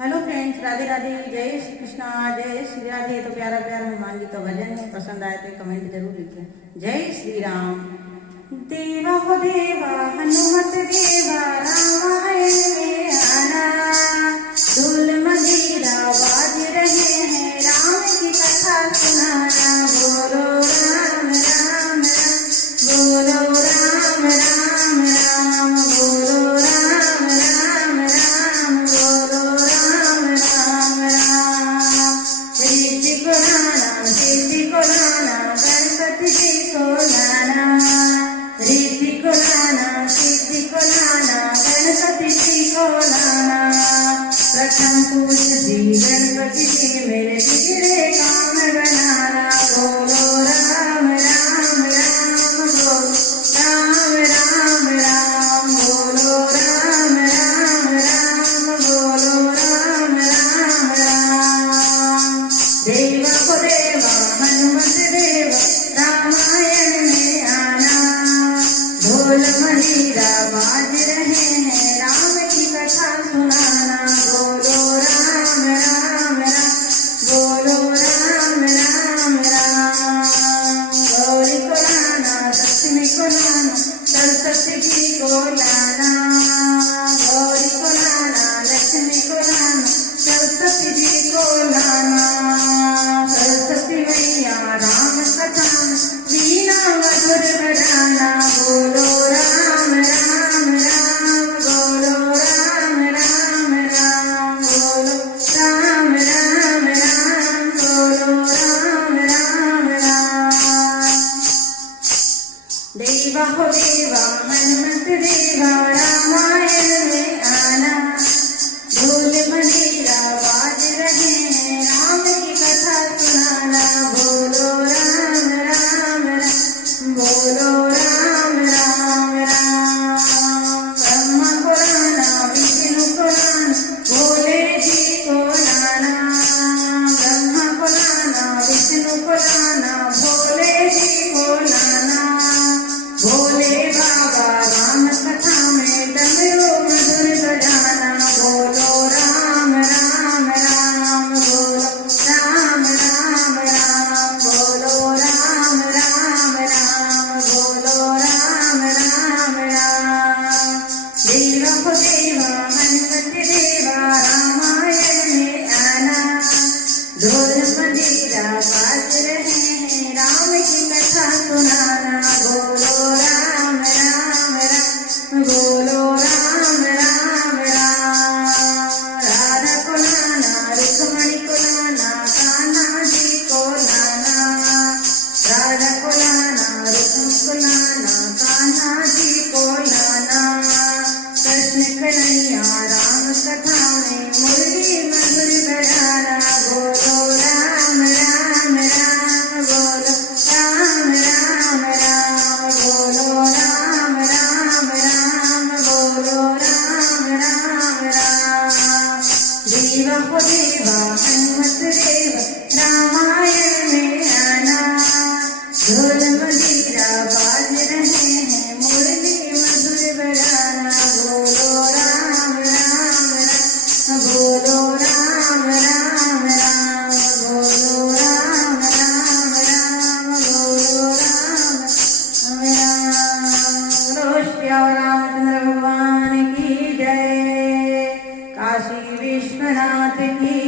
Hello friends, Radhe Radhe, जय श्री कृष्णा, जय श्री राधे। तो प्यारा प्यारा हनुमान जी का भजन है, पसंद आए तो कमेंट जरूर लिखें। जय श्री राम। देवा हो देवा हनुमत देवा, रामायण में आना, धूल मदीरा बाज रहे हैं, राम की कथा सुनाना। बोलो राम राम राम, बोलो राम राम राम, बोलो राम राम राम, बोलो राम राम राम। ऋषि को लाना, सिद्धि को लाना, गणपति जी को लाना, ऋषि को लाना, सिद्धि को लाना, गणपति जी को लाना। प्रथम पूज्य जी गणपति जी, मेरे बिगड़े काम बनाना। बोलो राम राम राम, बोलो राम राम राम, बोलो राम राम राम, बोलो राम राम राम। देवा को देवा हनुमत देवा, रामायण में आना, ढोल मदीरा बाज रहे हैं, राम की कथा सुनाना। बोलो राम राम राम, बोलो राम राम राम। गौरी को लाना, लक्ष्मी को लाना, सरस्वती जी को लाना, गौरी को लाना, लक्ष्मी को लाना, सरस्वती जी को लाना। सरस्वती मैया राम कथा वीणा मधुर बजाना। बोलो राम राम राम, बोलो राम राम राम, बोलो राम राम राम, बोलो राम राम राम। देवा हो देवा हनुमत देवा, रामायण में आना, ढोल मदीरा बाज रहे हैं, राम की कथा सुनाना। बोलो राम राम राम, बोलो राम राम राम। ब्रह्मा को लाना, विष्णु को लाना, भोले जी को लाना, ब्रह्मा को लाना, विष्णु को लाना, भोले जी को लाना। भोले बाबा राम कथा में डमरू मधुर बजाना। बोलो राम राम राम, बोलो राम राम राम, बोलो राम राम राम, बोलो राम राम राम। देवा को देवा हनुमत देवा, रामायण में आना, ढोल मदीरा बाज रहे हैं, राम की कथा सुनाना। बोलो राम राम राम, बोलो राम राम राम। राधा को लाना, रुक्मणी को लाना, कान्हा जी को लाना, राधा को लाना, रुक्मणी को लाना, कान्हा जी को लाना। कृष्ण कन्हैया राम कथा में मुरली मधुर बजाना। बोलो राम राम राम, बोलो राम राम राम, बोलो राम राम राम, बोलो राम राम राम। देवा को देवा हनुमत देवा, रामायण में आना, ढोल मदीरा बाज रहे हैं, मुरली मधुर बजाना। बोलो राम राम राम, बोलो राम राम राम, बोलो राम राम राम, बोलो राम राम। रोष्याव रामचंद्र भगवान की जय, काशी विश्वनाथ की